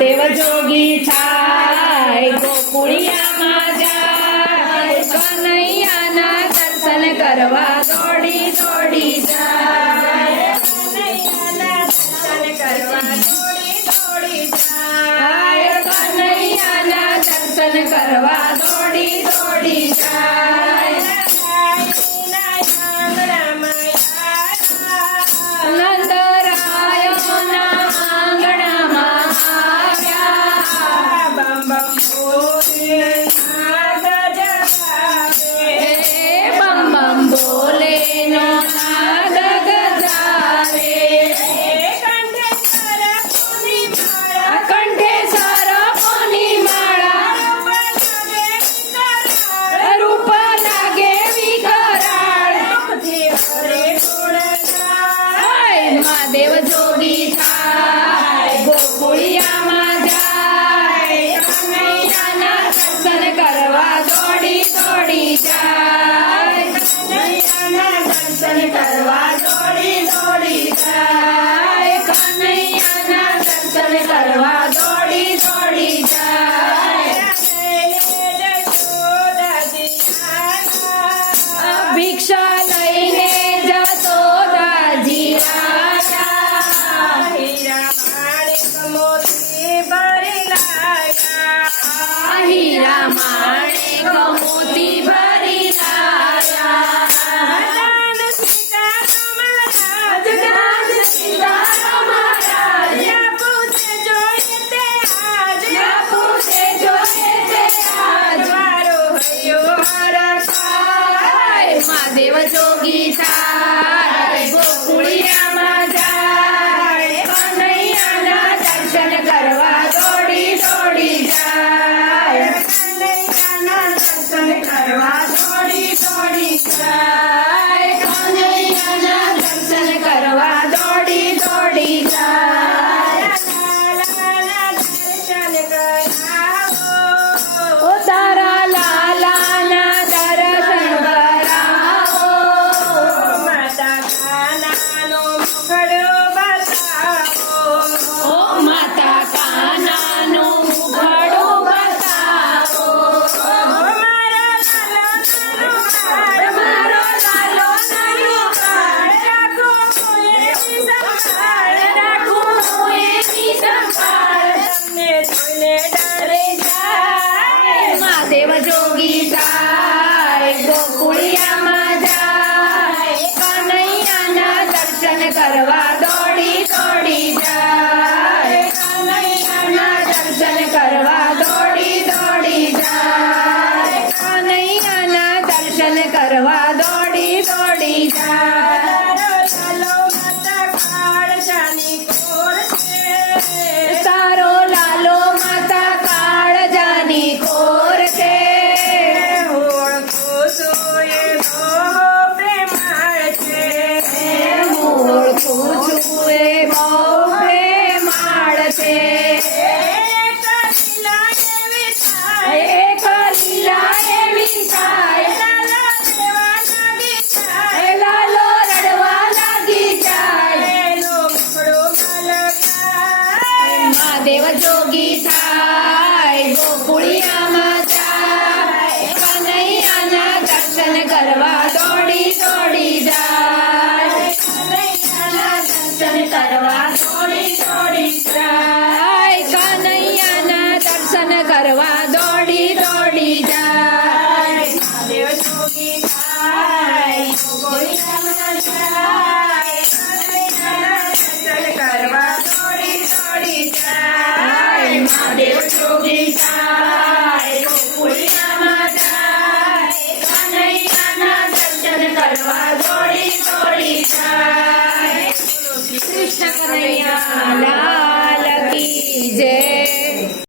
દેવ જોગી થાય ગોકુળિયામાં જાય કનૈયાના દર્શન કરવા. જાય કનૈયાના દર્શન કરવા દોડી દોડી જાય કનૈયાના દર્શન કરવા દોડી દોડી જાય ભિક્ષા લઈને જતો દાજી હીરા માણિક મોતી ભરી લાયા હીરા માણિક મોતી દર્શન કરવા દોડી દોડી કર. જાય ગોકુળિયામાં જાય કનૈયાના દર્શન કરવા દોડી દોડી જાય. કરવા દોડી દોડી જાય. કરવા ભજન કરવા દોડી દોડી જાય. કૃષ્ણ કનૈયા